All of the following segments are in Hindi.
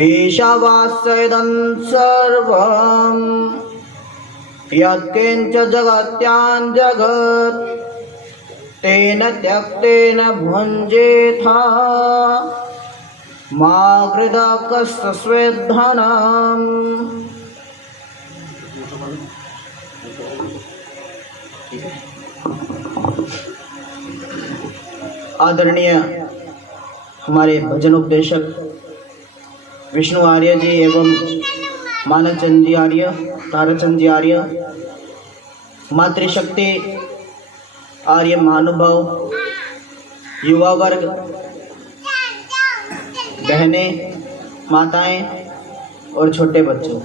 ईशावास्यदं सर्वं यत्किंच जगत्यां जगत् तेन त्यक्तेन भुञ्जेथा मा कृदा कस्य स्वेद्धनम्। आदरणीय हमारे भजन उपदेशक विष्णु आर्य जी एवं मानचंद जी आर्य, ताराचंद जी आर्य, मातृशक्ति आर्य महानुभाव, युवा वर्ग, बहनें, माताएं और छोटे बच्चों,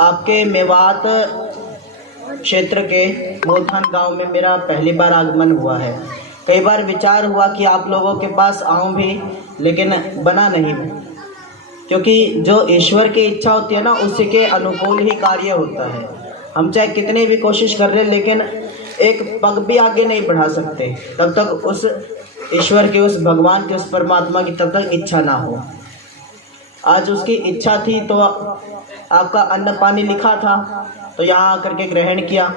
आपके मेवात क्षेत्र के मोथान गांव में मेरा पहली बार आगमन हुआ है। कई बार विचार हुआ कि आप लोगों के पास आऊं भी, लेकिन बना नहीं, क्योंकि जो ईश्वर की इच्छा होती है ना, उसी के अनुकूल ही कार्य होता है। हम चाहे कितने भी कोशिश कर रहे, लेकिन एक पग भी आगे नहीं बढ़ा सकते तब तक उस ईश्वर की, उस भगवान की, उस परमात्मा की तब तक इच्छा ना हो। आज उसकी इच्छा थी तो आपका अन्न पानी लिखा था, तो यहाँ आकर के ग्रहण किया,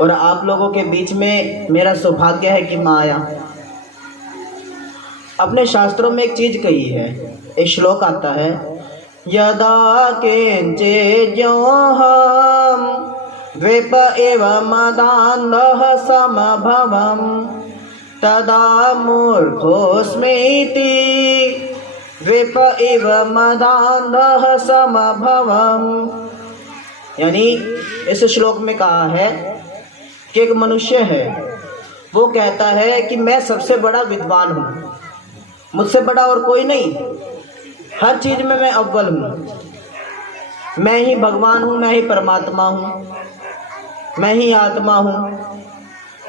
और आप लोगों के बीच में मेरा सौभाग्य है कि मैं आया। अपने शास्त्रों में एक चीज कही है, एक श्लोक आता है, यदा किंचे ज्योहम द्वीप एव मदान्धः समभवम् तदा मूर्खोऽस्मीति द्वीप एव मदान्धः समभवम्। यानी इस श्लोक में कहा है कि एक मनुष्य है, वो कहता है कि मैं सबसे बड़ा विद्वान हूँ, मुझसे बड़ा और कोई नहीं, हर चीज में मैं अव्वल हूँ, मैं ही भगवान हूँ, मैं ही परमात्मा हूँ, मैं ही आत्मा हूँ,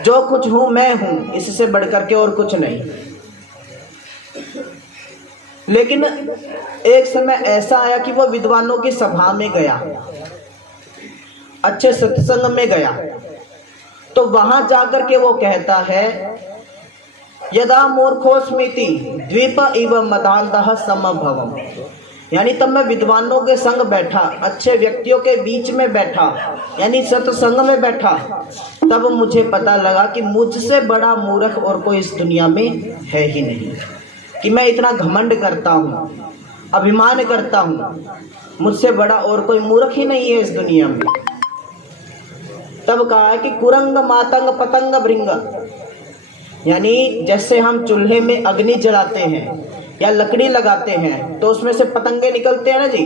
जो कुछ हूँ मैं हूँ, इससे बढ़कर के और कुछ नहीं। लेकिन एक समय ऐसा आया कि वो विद्वानों की सभा में गया, अच्छे सत्संग में गया, तो वहां जाकर के वो कहता है, यदा मूर्खोस्मिति द्वीप इव मदान्धः समभवम्। यानी तब मैं विद्वानों के संग बैठा, अच्छे व्यक्तियों के बीच में बैठा, यानी सत्संग में बैठा, तब मुझे पता लगा कि मुझसे बड़ा मूर्ख और कोई इस दुनिया में है ही नहीं, कि मैं इतना घमंड करता हूँ, अभिमान करता हूँ, मुझसे बड़ा और कोई मूर्ख ही नहीं है इस दुनिया में। तब कहा कि कुरंग मातंग पतंग भृंग, यानी जैसे हम चूल्हे में अग्नि जलाते हैं या लकड़ी लगाते हैं तो उसमें से पतंगे निकलते हैं ना जी,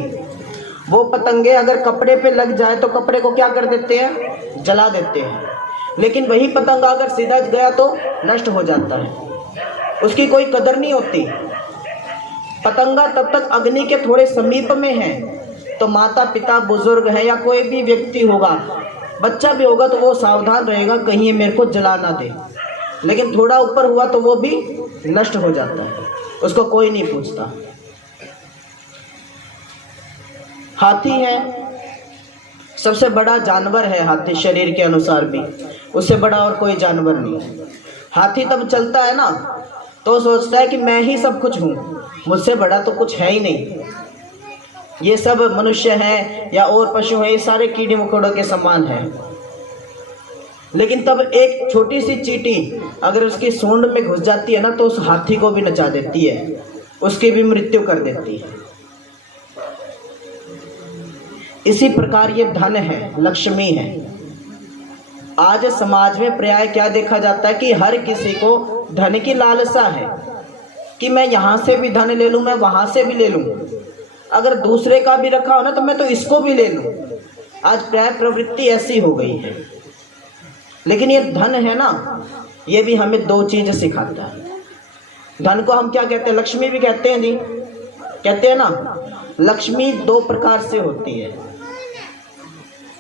वो पतंगे अगर कपड़े पे लग जाए तो कपड़े को क्या कर देते हैं, जला देते हैं। लेकिन वही पतंगा अगर सीधा गया तो नष्ट हो जाता है, उसकी कोई कदर नहीं होती। पतंगा तब तक अग्नि के थोड़े समीप में है तो माता पिता बुजुर्ग है या कोई भी व्यक्ति होगा, बच्चा भी होगा, तो वो सावधान रहेगा कहीं ये मेरे को जला ना दे। लेकिन थोड़ा ऊपर हुआ तो वो भी नष्ट हो जाता है, उसको कोई नहीं पूछता। हाथी है, सबसे बड़ा जानवर है हाथी, शरीर के अनुसार भी उससे बड़ा और कोई जानवर नहीं है। हाथी तब चलता है ना तो सोचता है कि मैं ही सब कुछ हूँ, मुझसे बड़ा तो कुछ है ही नहीं, ये सब मनुष्य हैं या और पशु हैं, ये सारे कीड़े मकोड़ों के समान हैं। लेकिन तब एक छोटी सी चींटी अगर उसकी सूंड में घुस जाती है ना तो उस हाथी को भी नचा देती है, उसकी भी मृत्यु कर देती है। इसी प्रकार ये धन है, लक्ष्मी है। आज समाज में प्राय क्या देखा जाता है कि हर किसी को धन की लालसा है कि मैं यहाँ से भी धन ले लूँ, मैं वहाँ से भी ले लूँ, अगर दूसरे का भी रखा हो ना तो मैं तो इसको भी ले लूँ। आज प्राय प्रवृत्ति ऐसी हो गई है। लेकिन ये धन है ना, ये भी हमें दो चीज़ सिखाता है। धन को हम क्या कहते हैं, लक्ष्मी भी कहते हैं जी, कहते हैं ना। लक्ष्मी दो प्रकार से होती है,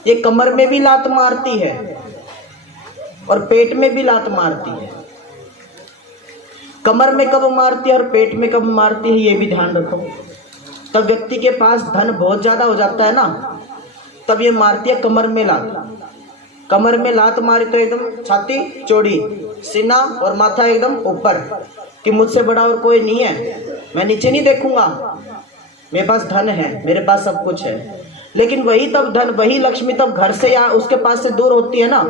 ये कमर में भी लात मारती है और पेट में भी लात मारती है। कमर में कब मारती है और पेट में कब मारती है, ये भी ध्यान रखो। तब व्यक्ति के पास धन बहुत ज़्यादा हो जाता है ना, तब ये मारती है कमर में लात। कमर में लात मारी तो एकदम छाती चौड़ी, सीना और माथा एकदम ऊपर, कि मुझसे बड़ा और कोई नहीं है, मैं नीचे नहीं देखूंगा, मेरे पास धन है, मेरे पास सब कुछ है। लेकिन वही तब धन, वही लक्ष्मी तब घर से या उसके पास से दूर होती है ना,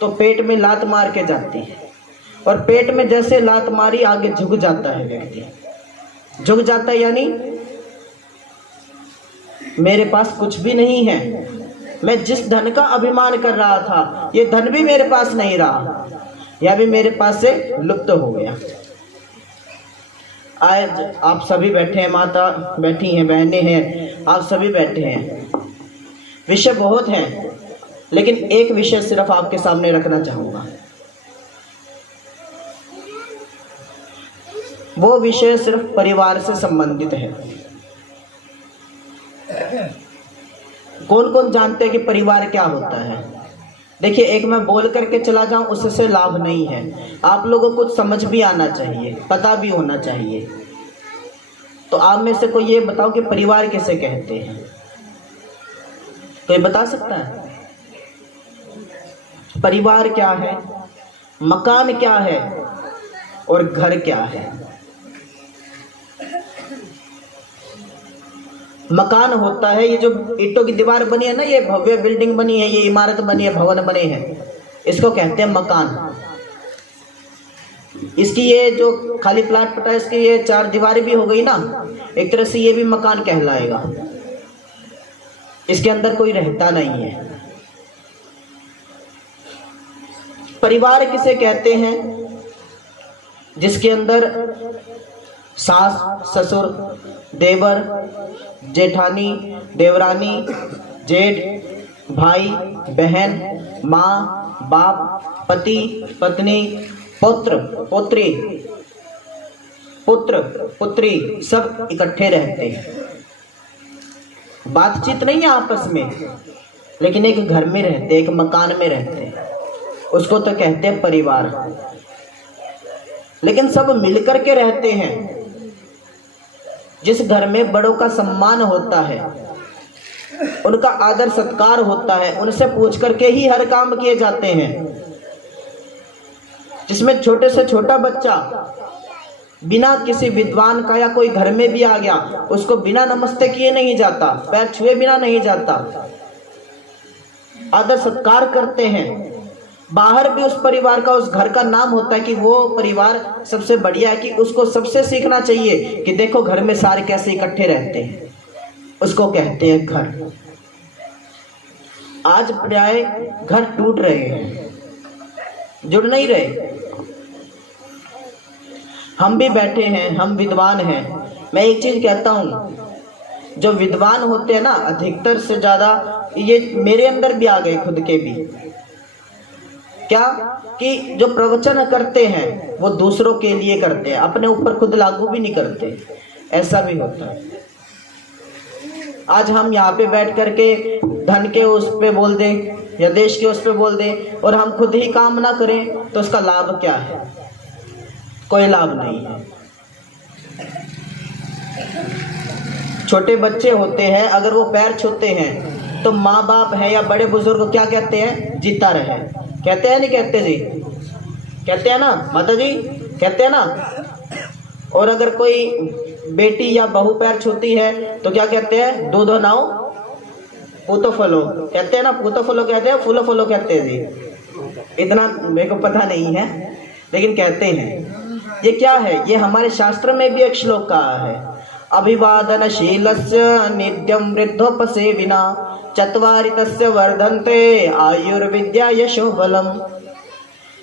तो पेट में लात मार के जाती है, और पेट में जैसे लात मारी आगे झुक जाता है व्यक्ति, झुक जाता है, यानी मेरे पास कुछ भी नहीं है, मैं जिस धन का अभिमान कर रहा था ये धन भी मेरे पास नहीं रहा, यह भी मेरे पास से लुप्त हो गया। आज आप सभी बैठे हैं, माता बैठी हैं, बहनें हैं, आप सभी बैठे हैं, विषय बहुत हैं, लेकिन एक विषय सिर्फ आपके सामने रखना चाहूंगा। वो विषय सिर्फ परिवार से संबंधित है। कौन कौन जानते हैं कि परिवार क्या होता है? देखिए, एक मैं बोल करके चला जाऊं उससे लाभ नहीं है, आप लोगों को कुछ समझ भी आना चाहिए, पता भी होना चाहिए। तो आप में से कोई ये बताओ कि परिवार किसे कहते हैं? कोई बता सकता है? परिवार क्या है, मकान क्या है और घर क्या है? मकान होता है ये जो ईंटों की दीवार बनी है ना, ये भव्य बिल्डिंग बनी है, ये इमारत बनी है, भवन बने हैं, इसको कहते हैं मकान। इसकी ये जो खाली प्लाट पटा है, इसकी ये चार दीवारें भी हो गई ना, एक तरह से ये भी मकान कहलाएगा। इसके अंदर कोई रहता नहीं है। परिवार किसे कहते हैं? जिसके अंदर सास, ससुर, देवर, जेठानी, देवरानी, जेठ, भाई, बहन, माँ, बाप, पति, पत्नी, पुत्र, पुत्री, पुत्र, पुत्री, सब इकट्ठे रहते हैं। बातचीत नहीं है आपस में, लेकिन एक घर में रहते, एक मकान में रहते हैं, उसको तो कहते हैं परिवार। लेकिन सब मिलकर के रहते हैं। जिस घर में बड़ों का सम्मान होता है, उनका आदर सत्कार होता है, उनसे पूछ करके ही हर काम किए जाते हैं। जिसमें छोटे से छोटा बच्चा बिना किसी विद्वान का या कोई घर में भी आ गया, उसको बिना नमस्ते किए नहीं जाता, पैर छुए बिना नहीं जाता, आदर सत्कार करते हैं। बाहर भी उस परिवार का, उस घर का नाम होता है कि वो परिवार सबसे बढ़िया है, कि उसको सबसे सीखना चाहिए कि देखो घर में सारे कैसे इकट्ठे रहते हैं, उसको कहते हैं घर। आज प्राय घर टूट रहे हैं, जुड़ नहीं रहे। हम भी बैठे हैं, हम विद्वान हैं। मैं एक चीज कहता हूँ, जो विद्वान होते हैं ना, अधिकतर से ज्यादा, ये मेरे अंदर भी आ गए खुद के भी, क्या कि जो प्रवचन करते हैं वो दूसरों के लिए करते हैं, अपने ऊपर खुद लागू भी नहीं करते, ऐसा भी होता है। आज हम यहाँ पे बैठ करके धन के उस पे बोल दें या देश के उस पे बोल दें और हम खुद ही काम ना करें, तो उसका लाभ क्या है? कोई लाभ नहीं है। छोटे बच्चे होते हैं, अगर वो पैर छूते हैं तो माँ बाप है या बड़े बुजुर्ग क्या कहते हैं? जीता रहे, कहते हैं नहीं कहते जी? कहते हैं ना माता जी, कहते हैं ना। और अगर कोई बेटी या बहू पैर छूती है तो क्या कहते हैं? दूध नाओ पूतो फलो, कहते हैं ना, पूतो फलो कहते हैं, फूलो फलो कहते हैं जी। इतना मेरे को पता नहीं है, लेकिन कहते हैं। ये क्या है? ये हमारे शास्त्र में भी एक श्लोक कहा है, अभिवादनशीलस्य नित्यं वृद्धोपसेविना चत्वारि तस्य वर्धन्ते आयुर्विद्या यशो बलम।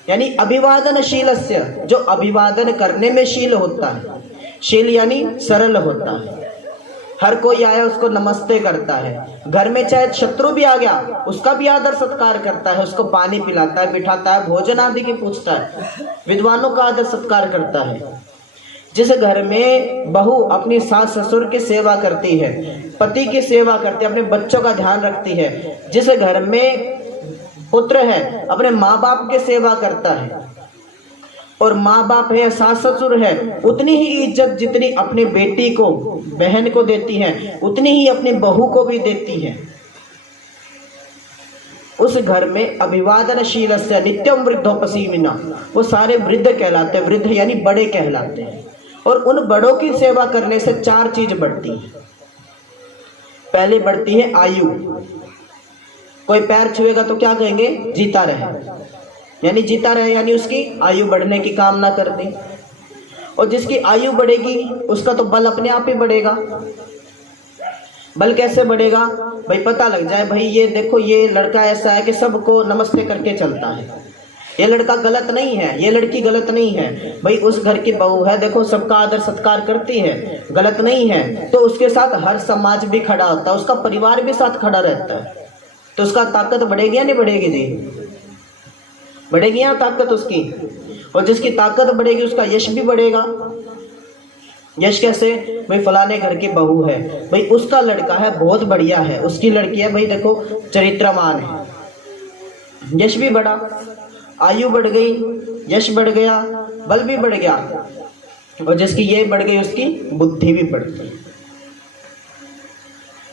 यानी अभिवादनशीलस्य, जो अभिवादन करने में शील होता है, शील यानी सरल होता है, हर कोई आया उसको नमस्ते करता है, घर में चाहे शत्रु भी आ गया उसका भी आदर सत्कार करता है, उसको पानी पिलाता है, बिठाता है, भोजन आदि की पूछता है, विद्वानों का आदर सत्कार करता है। जिस घर में बहू अपनी सास ससुर की सेवा करती है, पति की सेवा करती है, अपने बच्चों का ध्यान रखती है, जिस घर में पुत्र है अपने माँ बाप की सेवा करता है, और माँ बाप है, सास ससुर है, उतनी ही इज्जत जितनी अपनी बेटी को, बहन को देती है, उतनी ही अपनी बहू को भी देती है। उस घर में अभिवादनशील से नित्यम वृद्धोपसीमिना, वो सारे वृद्ध कहलाते हैं। वृद्ध यानी बड़े कहलाते हैं। और उन बड़ों की सेवा करने से 4 चीज बढ़ती है। पहले बढ़ती है आयु। कोई पैर छुएगा तो क्या कहेंगे? जीता रहे, यानी जीता रहे, यानी उसकी आयु बढ़ने की कामना कर दी। और जिसकी आयु बढ़ेगी उसका तो बल अपने आप ही बढ़ेगा। बल कैसे बढ़ेगा? भाई पता लग जाए, भाई ये देखो ये लड़का ऐसा है कि सबको नमस्ते करके चलता है, ये लड़का गलत नहीं है, ये लड़की गलत नहीं है, भाई उस घर की बहू है, देखो सबका आदर सत्कार करती है, गलत नहीं है। तो उसके साथ हर समाज भी खड़ा होता है, उसका परिवार भी साथ खड़ा रहता है। तो उसका ताकत बढ़ेगी या नहीं बढ़ेगी जी? बढ़ेगी या ताकत उसकी? और जिसकी ताकत बढ़ेगी उसका यश भी बढ़ेगा। यश कैसे? भाई फलाने घर की बहू है, भाई उसका लड़का है बहुत बढ़िया है, उसकी लड़की है भाई देखो चरित्रवान है, यश भी बढ़ा। आयु बढ़ गई, यश बढ़ गया, बल भी बढ़ गया। और जिसकी ये बढ़ गई उसकी बुद्धि भी बढ़ गई।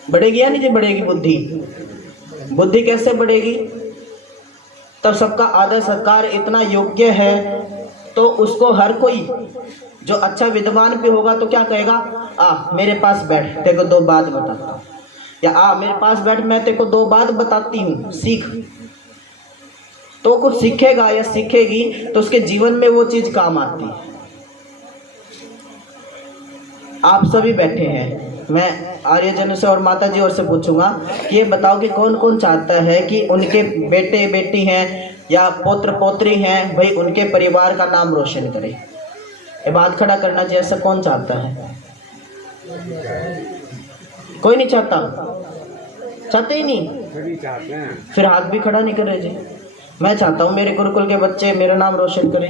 बढ़ेगी या नहीं बढ़ेगी बुद्धि? बुद्धि कैसे बढ़ेगी? तब सबका आदर सत्कार इतना योग्य है तो उसको हर कोई जो अच्छा विद्वान भी होगा तो क्या कहेगा? आ मेरे पास बैठ, तेरे को 2 बात बताता हूँ, या आ मेरे पास बैठ, मैं तेरे को 2 बात बताती हूँ, सीख। तो कुछ सीखेगा या सीखेगी तो उसके जीवन में वो चीज काम आती है। आप सभी बैठे हैं, मैं आर्यजन से और माता जी और से पूछूंगा कि ये बताओ कि कौन कौन चाहता है कि उनके बेटे बेटी हैं या पौत्र पौत्री हैं, भाई उनके परिवार का नाम रोशन करे? ये बात खड़ा करना चाहिए। ऐसा कौन चाहता है? कोई नहीं चाहता? चाहते ही नहीं? फिर हाथ भी खड़ा नहीं कर रहे जी। मैं चाहता हूँ मेरे गुरुकुल के बच्चे मेरा नाम रोशन करें।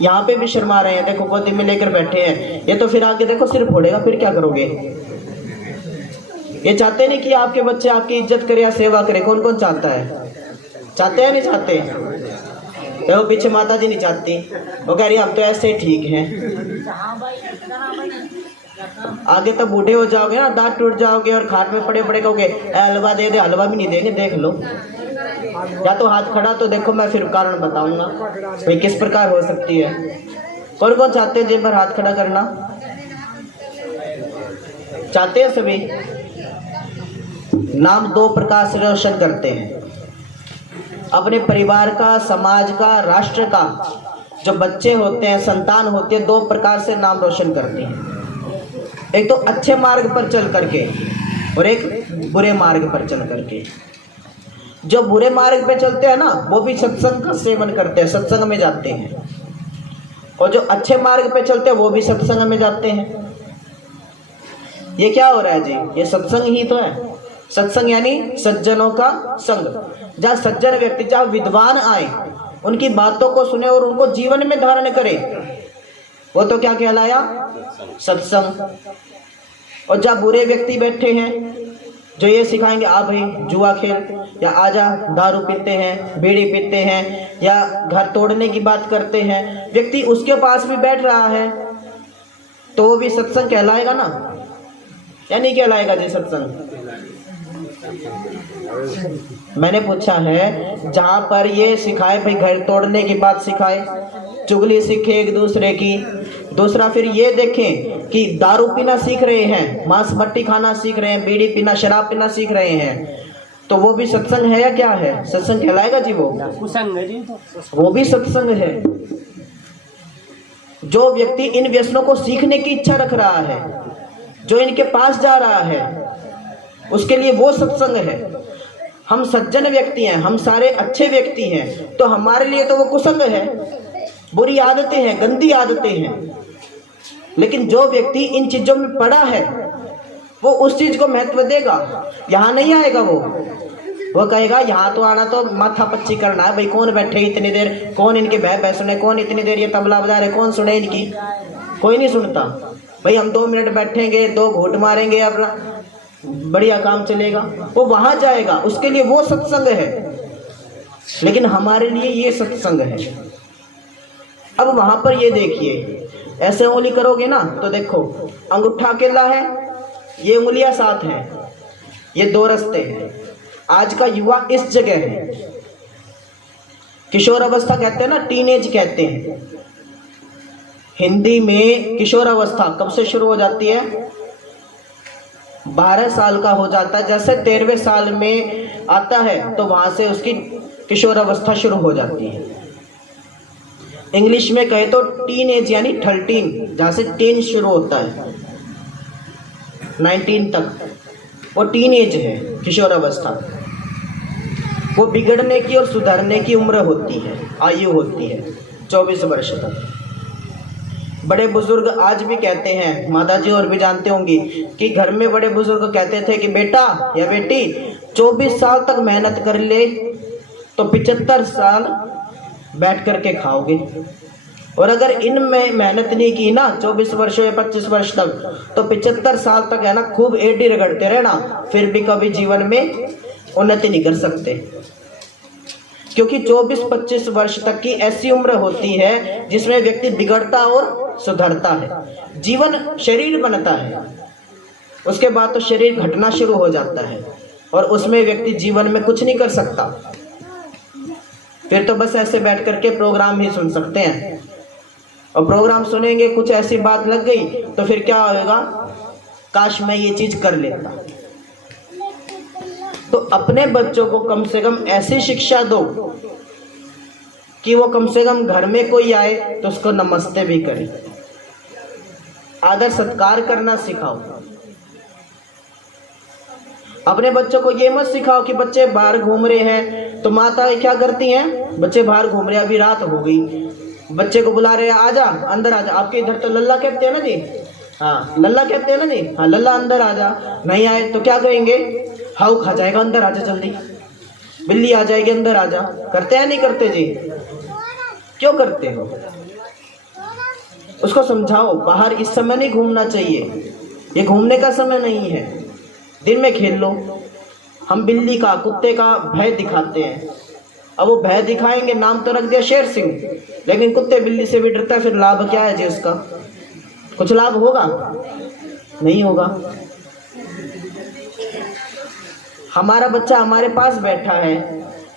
यहाँ पे भी शर्मा रहे हैं, देखो गोदी में लेकर बैठे हैं, ये तो फिर आगे देखो सिर फोड़ेगा, फिर क्या करोगे? ये चाहते नहीं कि आपके बच्चे आपकी इज्जत करे या सेवा करे? कौन कौन चाहता है? चाहते हैं नहीं चाहते? देखो पीछे माता जी नहीं चाहती, वो कह रही अब तो ऐसे ही ठीक है। आगे तब बूढ़े हो जाओगे ना, दांत टूट जाओगे और खाट में पड़े पड़े कहोगे हलवा दे दे, हलवा भी नहीं देंगे, देख लो। या तो हाथ खड़ा तो देखो, मैं फिर कारण बताऊंगा भाई किस प्रकार हो सकती है। कौन कौन चाहते हैं जेब पर हाथ खड़ा करना? चाहते हैं सभी? नाम 2 प्रकार से रोशन करते हैं, अपने परिवार का, समाज का, राष्ट्र का। जो बच्चे होते हैं, संतान होते हैं, 2 प्रकार से नाम रोशन करते हैं। एक तो अच्छे मार्ग पर चल करके और एक बुरे मार्ग पर चल करके। जो बुरे मार्ग पे चलते हैं ना वो भी सत्संग का सेवन करते हैं, सत्संग में जाते हैं। और जो अच्छे मार्ग पे चलते हैं वो भी सत्संग में जाते हैं। ये क्या हो रहा है जी? ये सत्संग ही तो है। सत्संग यानी सज्जनों का संग। जहाँ सज्जन व्यक्ति, जहाँ विद्वान आए, उनकी बातों को सुने और उनको जीवन में धारण करे, वो तो क्या कहलाया? सत्संग। और जहाँ बुरे व्यक्ति बैठे हैं जो ये सिखाएंगे आ भाई जुआ खेल, या आजा दारू पीते हैं, बीड़ी पीते हैं, या घर तोड़ने की बात करते हैं, व्यक्ति उसके पास भी बैठ रहा है तो वो भी सत्संग कहलाएगा ना, या नहीं कहलाएगा जी सत्संग? मैंने पूछा है जहां पर ये सिखाए भाई घर तोड़ने की बात सिखाए, चुगली सीखे एक दूसरे की, दूसरा फिर ये देखें कि दारू पीना सीख रहे हैं, मांस मट्टी खाना सीख रहे हैं, बीड़ी पीना, शराब पीना सीख रहे हैं, तो वो भी सत्संग है या क्या है? सत्संग कहलाएगा जी? वो भी सत्संग है। जो व्यक्ति इन व्यसनों को सीखने की इच्छा रख रहा है, जो इनके पास जा रहा है, उसके लिए वो सत्संग है। हम सज्जन व्यक्ति हैं, हम सारे अच्छे व्यक्ति हैं, तो हमारे लिए तो वो कुसंग है, बुरी आदतें हैं, गंदी आदतें हैं। लेकिन जो व्यक्ति इन चीजों में पड़ा है वो उस चीज को महत्व देगा। यहाँ नहीं आएगा वो कहेगा यहाँ तो आना तो माथा पच्ची करना है, भाई कौन बैठे इतनी देर, कौन इनके बह सुने, कौन इतनी देर ये तबला बजा रहे, कौन सुने इनकी? कोई नहीं सुनता। भाई हम 2 मिनट बैठेंगे, 2 घूंट मारेंगे, अपना बढ़िया काम चलेगा। वो वहां जाएगा, उसके लिए वो सत्संग है। लेकिन हमारे लिए ये सत्संग है। अब वहां पर ये देखिए, ऐसे उंगली करोगे ना तो देखो अंगूठा अकेला है, ये उंगलियां साथ हैं, ये दो रास्ते हैं। आज का युवा इस जगह है। किशोर अवस्था कहते हैं ना, टीनेज कहते हैं हिंदी में। किशोर अवस्था कब से शुरू हो जाती है? 12 साल का हो जाता है। जैसे 13वें साल में आता है तो वहां से उसकी किशोर अवस्था शुरू हो जाती है। इंग्लिश में कहे तो टीन एज यानी 13, जहां से 10 शुरू होता है 19 तक, वो टीन एज है किशोर अवस्था। वो बिगड़ने की और सुधरने की उम्र होती है, आयु होती है 24 वर्ष तक। बड़े बुजुर्ग आज भी कहते हैं, माता जी और भी जानते होंगी, कि घर में बड़े बुजुर्ग कहते थे कि बेटा या बेटी 24 साल तक मेहनत कर ले तो 75 साल बैठ करके खाओगे, और अगर इनमें मेहनत नहीं की ना 24 वर्ष या 25 वर्ष तक, तो 75 साल तक है ना खूब एडी रगड़ते रहना, फिर भी कभी जीवन में उन्नति नहीं कर सकते। क्योंकि 24-25 वर्ष तक की ऐसी उम्र होती है जिसमें व्यक्ति बिगड़ता और सुधरता है, जीवन शरीर बनता है। उसके बाद तो शरीर घटना शुरू हो जाता है और उसमें व्यक्ति जीवन में कुछ नहीं कर सकता। फिर तो बस ऐसे बैठ करके प्रोग्राम ही सुन सकते हैं, और प्रोग्राम सुनेंगे कुछ ऐसी बात लग गई तो फिर क्या होगा, काश मैं ये चीज कर लेता। तो अपने बच्चों को कम से कम ऐसी शिक्षा दो कि वो कम से कम घर में कोई आए तो उसको नमस्ते भी करे, आदर सत्कार करना सिखाओ। अपने बच्चों को ये मत सिखाओ कि बच्चे बाहर घूम रहे हैं तो माता क्या करती हैं, बच्चे बाहर घूम रहे हैं, अभी रात हो गई, बच्चे को बुला रहे हैं, आजा अंदर आजा। आपके इधर तो लल्ला कहते हैं ना जी, हाँ लल्ला कहते हैं ना जी, हाँ लल्ला अंदर आजा। नहीं आए तो क्या कहेंगे, हाउ खा जाएगा, अंदर आजा जल्दी, बिल्ली आ जाएगी अंदर आजा। करते हैं नहीं करते जी? क्यों करते हो? उसको समझाओ बाहर इस समय नहीं घूमना चाहिए, ये घूमने का समय नहीं है, दिन में खेल लो। हम बिल्ली का कुत्ते का भय दिखाते हैं, अब वो भय दिखाएंगे, नाम तो रख दिया शेर सिंह, लेकिन कुत्ते बिल्ली से भी डरता है, फिर लाभ क्या है जी उसका? कुछ लाभ होगा? नहीं होगा। हमारा बच्चा हमारे पास बैठा है,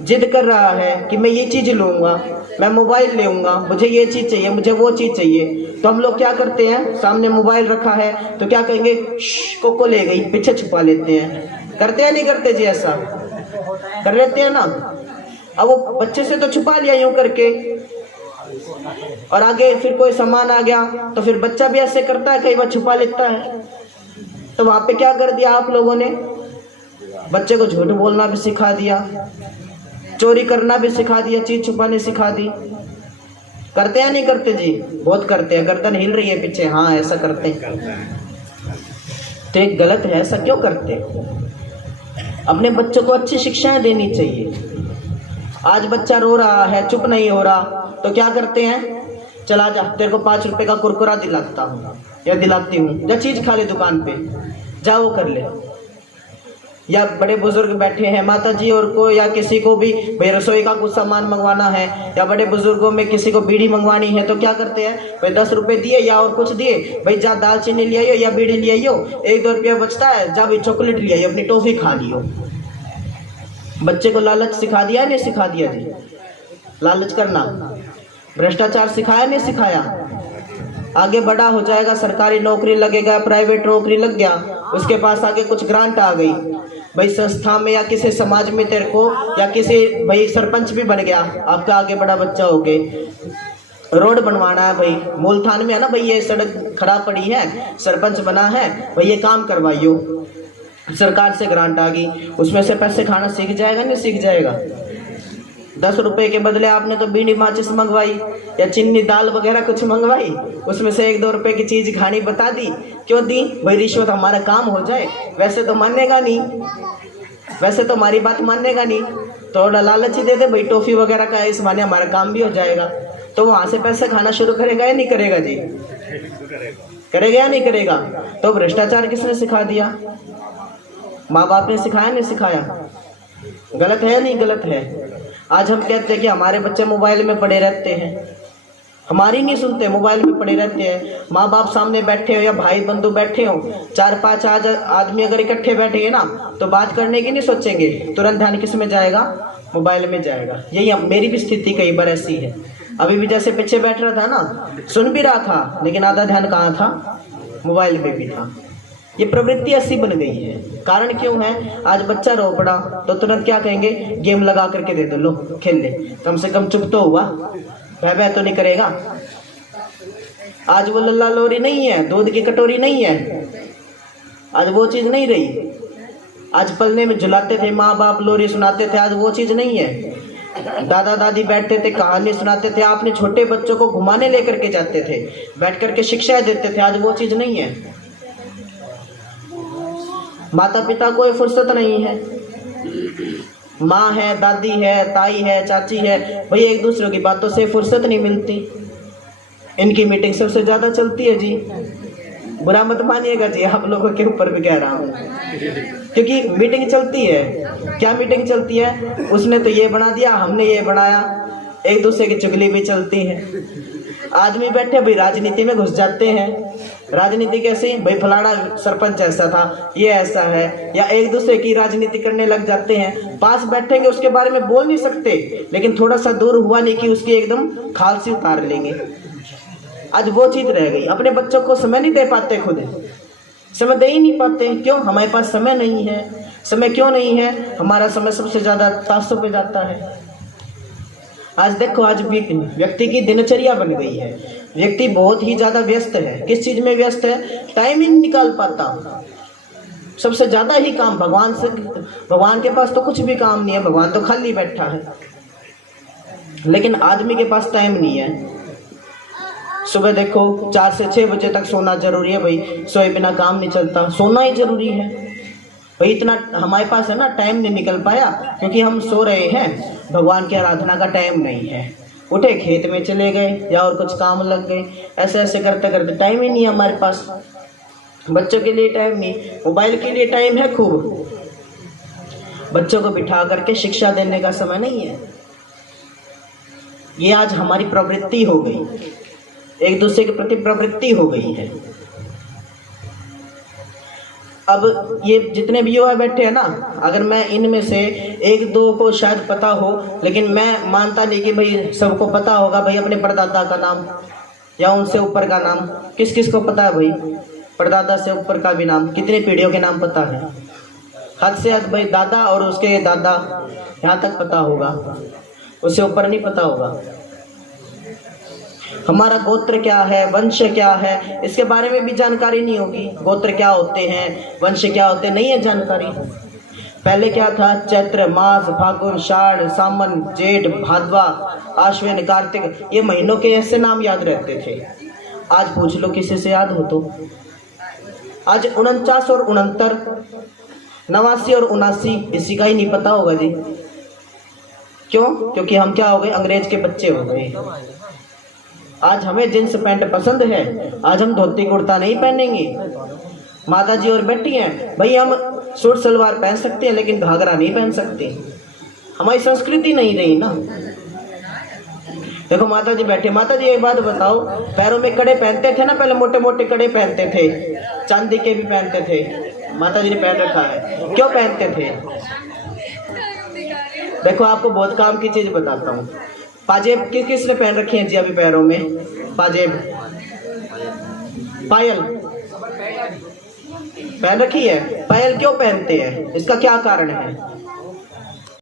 जिद कर रहा है कि मैं ये चीज लूंगा, मैं मोबाइल लूंगा, मुझे ये चीज चाहिए, मुझे वो चीज चाहिए, तो हम लोग क्या करते हैं, सामने मोबाइल रखा है तो क्या कहेंगे, कोको ले गई, पीछे छुपा लेते हैं। करते हैं नहीं करते जी? ऐसा कर लेते हैं ना। अब वो बच्चे से तो छुपा लिया यूं करके, और आगे फिर कोई सामान आ गया तो फिर बच्चा भी ऐसे करता है, कई बार छुपा लेता है। तो वहां पे क्या कर दिया आप लोगों ने, बच्चे को झूठ बोलना भी सिखा दिया, चोरी करना भी सिखा दिया, चीज छुपाने सिखा दी। करते हैं नहीं करते जी? बहुत करते हैं। गर्दन हिल रही है पीछे, हाँ ऐसा करते हैं। तो एक गलत है, ऐसा क्यों करते? अपने बच्चों को अच्छी शिक्षाएं देनी चाहिए। आज बच्चा रो रहा है, चुप नहीं हो रहा, तो क्या करते हैं, चला जा, तेरे को 5 रुपए का कुरकुरा दिलाता हूँ या दिलाती हूँ, जा चीज खा ले दुकान पे, जा वो कर ले। या बड़े बुजुर्ग बैठे हैं, माता जी और को या किसी को भी भाई रसोई का कुछ सामान मंगवाना है, या बड़े बुजुर्गों में किसी को बीड़ी मंगवानी है, तो क्या करते हैं, भाई 10 रुपए दिए या और कुछ दिए, भाई जा दाल चीनी ले आइयो या बीड़ी ले आइयो, 1-2 रुपया बचता है, जा भाई चॉकलेट ले आइयो, अपनी टॉफी खा लियो। बच्चे को लालच सिखा दिया नहीं सिखा दिया जी? लालच करना, भ्रष्टाचार सिखाया नहीं सिखाया? आगे बड़ा हो जाएगा, सरकारी नौकरी लगेगा, प्राइवेट नौकरी लग गया, उसके पास आगे कुछ ग्रांट आ गई, भाई संस्था में या किसी समाज में तेरे को, या किसी भाई सरपंच भी बन गया, आपका आगे बड़ा बच्चा हो गए, रोड बनवाना है भाई, मूलथान में है ना भाई, ये सड़क खराब पड़ी है, सरपंच बना है भाई, ये काम करवाइयो, सरकार से ग्रांट आ गई, उसमें से पैसे खाना सीख जाएगा नहीं सीख जाएगा? 10 रुपए के बदले आपने तो बीड़ी माचिस मंगवाई या चीनी दाल वगैरह कुछ मंगवाई, उसमें से 1-2 रुपए की चीज खानी बता दी, क्यों दी भाई? रिश्वत, हमारा काम हो जाए। वैसे तो मानेगा नहीं, वैसे तो हमारी बात मानेगा नहीं, थोड़ा लालच ही दे दे भाई, टॉफी वगैरह का, इस माने हमारा काम भी हो जाएगा। तो वहां से पैसे खाना शुरू करेगा या नहीं करेगा जी? करेगा या नहीं करेगा? तो भ्रष्टाचार किसने सिखा दिया? माँ बाप ने सिखाया नहीं सिखाया? गलत है या नहीं गलत है? आज हम कहते हैं कि हमारे बच्चे मोबाइल में पड़े रहते हैं, हमारी नहीं सुनते, मोबाइल में पड़े रहते हैं। माँ बाप सामने बैठे हो या भाई बंधु बैठे हो, 4-5 आदमी अगर इकट्ठे बैठेंगे ना तो बात करने की नहीं सोचेंगे, तुरंत ध्यान किस में जाएगा, मोबाइल में जाएगा। यही मेरी भी स्थिति कई बार ऐसी है। अभी भी जैसे पीछे बैठ रहा था ना, सुन भी रहा था लेकिन आधा ध्यान कहाँ था, मोबाइल में भी था। ये प्रवृत्ति ऐसी बन गई है। कारण क्यों है, आज बच्चा रो पड़ा तो तुरंत क्या कहेंगे, गेम लगा करके दे दो, लो खेल ले, कम से कम चुप तो हुआ, भय तो नहीं करेगा। आज वो लल्ला लोरी नहीं है, दूध की कटोरी नहीं है, आज वो चीज नहीं रही। आज पलने में झुलाते थे माँ बाप, लोरी सुनाते थे, आज वो चीज नहीं है। दादा दादी बैठते थे, कहानी सुनाते थे, आपने छोटे बच्चों को घुमाने लेकर के जाते थे, बैठ करके शिक्षाएं देते थे, आज वो चीज नहीं है। माता पिता को फुर्सत नहीं है, माँ है, दादी है, ताई है, चाची है, भाई एक दूसरे की बातों से फुर्सत नहीं मिलती। इनकी मीटिंग सबसे ज्यादा चलती है जी, बुरा मत मानिएगा जी, आप लोगों के ऊपर भी कह रहा हूँ, क्योंकि मीटिंग चलती है। क्या मीटिंग चलती है, उसने तो ये बना दिया, हमने ये बनाया, एक दूसरे की चुगली भी चलती है। आदमी बैठे भाई राजनीति में घुस जाते हैं। राजनीति कैसी, भाई फलाना सरपंच ऐसा था, ये ऐसा है, या एक दूसरे की राजनीति करने लग जाते हैं। पास बैठेंगे उसके बारे में बोल नहीं सकते, लेकिन थोड़ा सा दूर हुआ नहीं कि उसकी एकदम खालसी उतार लेंगे। आज वो चीज रह गई। अपने बच्चों को समय नहीं दे पाते, खुद समय दे ही नहीं पाते। क्यों, हमारे पास समय नहीं है। समय क्यों नहीं है, हमारा समय सबसे ज्यादा तासों पे जाता है। आज देखो, आज भी व्यक्ति की दिनचर्या बन गई है, व्यक्ति बहुत ही ज्यादा व्यस्त है। किस चीज में व्यस्त है, टाइम ही नहीं निकाल पाता। सबसे ज्यादा ही काम भगवान के पास तो कुछ भी काम नहीं है, भगवान तो खाली बैठा है, लेकिन आदमी के पास टाइम नहीं है। सुबह देखो 4 से 6 बजे तक सोना जरूरी है भाई, सोए बिना काम नहीं चलता, सोना ही जरूरी है भाई। इतना हमारे पास है ना, टाइम नहीं निकल पाया क्योंकि हम सो रहे हैं, भगवान की आराधना का टाइम नहीं है। उठे खेत में चले गए या और कुछ काम लग गए, ऐसे ऐसे करते करते टाइम ही नहीं है हमारे पास। बच्चों के लिए टाइम नहीं, मोबाइल के लिए टाइम है खूब, बच्चों को बिठा करके शिक्षा देने का समय नहीं है। ये आज हमारी प्रवृत्ति हो गई, एक दूसरे के प्रति प्रवृत्ति हो गई है। अब ये जितने भी युवा बैठे हैं ना, अगर मैं इनमें से 1-2 को शायद पता हो, लेकिन मैं मानता नहीं कि भाई सबको पता होगा भाई अपने परदादा का नाम या उनसे ऊपर का नाम। किस किस को पता है भाई, परदादा से ऊपर का भी नाम, कितनी पीढ़ियों के नाम पता है? हद से हद भाई दादा और उसके दादा, यहाँ तक पता होगा, उससे ऊपर नहीं पता होगा। हमारा गोत्र क्या है, वंश क्या है, इसके बारे में भी जानकारी नहीं होगी। गोत्र क्या होते हैं, वंश क्या होते हैं, नहीं है जानकारी। पहले क्या था, चैत्र मास, फागुन, आषाढ़, सावन, जेठ, भादवा, आश्विन, कार्तिक, ये महीनों के ऐसे नाम याद रहते थे। आज पूछ लो किसी से याद हो तो। आज 49 और 69, 89 और 79 इसी का ही नहीं पता होगा जी। क्यों? क्योंकि हम क्या हो गए, अंग्रेज के बच्चे हो गए। आज हमें जींस पैंट पसंद है, आज हम धोती कुर्ता नहीं पहनेंगे। माता जी और बेटी हैं भाई, हम सूट सलवार पहन सकते हैं लेकिन घाघरा नहीं पहन सकते, हमारी संस्कृति नहीं रही ना। देखो माता जी बैठे, माता जी एक बात बताओ, पैरों में कड़े पहनते थे ना, पहले मोटे मोटे कड़े पहनते थे, चांदी के भी पहनते थे, माता जी ने पहन रखा है। क्यों पहनते थे? देखो आपको बहुत काम की चीज बताता हूँ। पाजेब किसने पहन रखी है जी अभी पैरों में? पाजेब, पायल पहन रखी है। पायल क्यों पहनते हैं, इसका क्या कारण है?